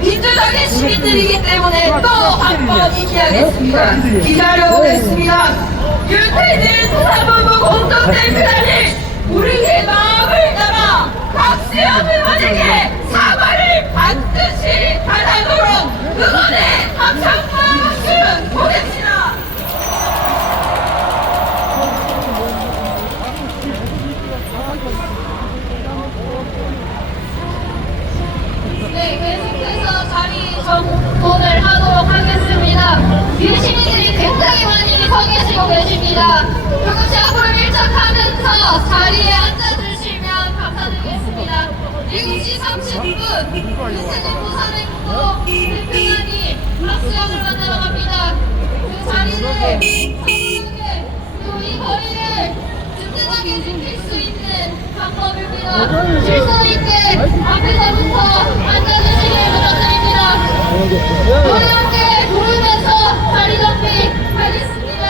민주당의 시민들이기 때문에 또 한번 얘기하겠습니다. 기다려보겠습니다. 유태진 사법부 공동대표단이 우리의 마음을 담아 박수영 의원에게 사과를 반드시 받아도록 응원의 함성과 박수 보냅시다. 계속해서 자리 정돈을 하도록 하겠습니다. 뒤에 시민들이 굉장히 많이 서 계시고 계십니다. 조금씩 앞으로 밀착하면서 자리에 앉아주시면 감사드리겠습니다. 7시 30분 유세진 부산행동 대표단이 박수영을 만나러 갑니다. 그 자리를 이 거리를 든든하게 지킬 수 있는 방법입니다. 질서 있게 앞에서 어렵게 부르면서 다리 잡기 하겠습니다.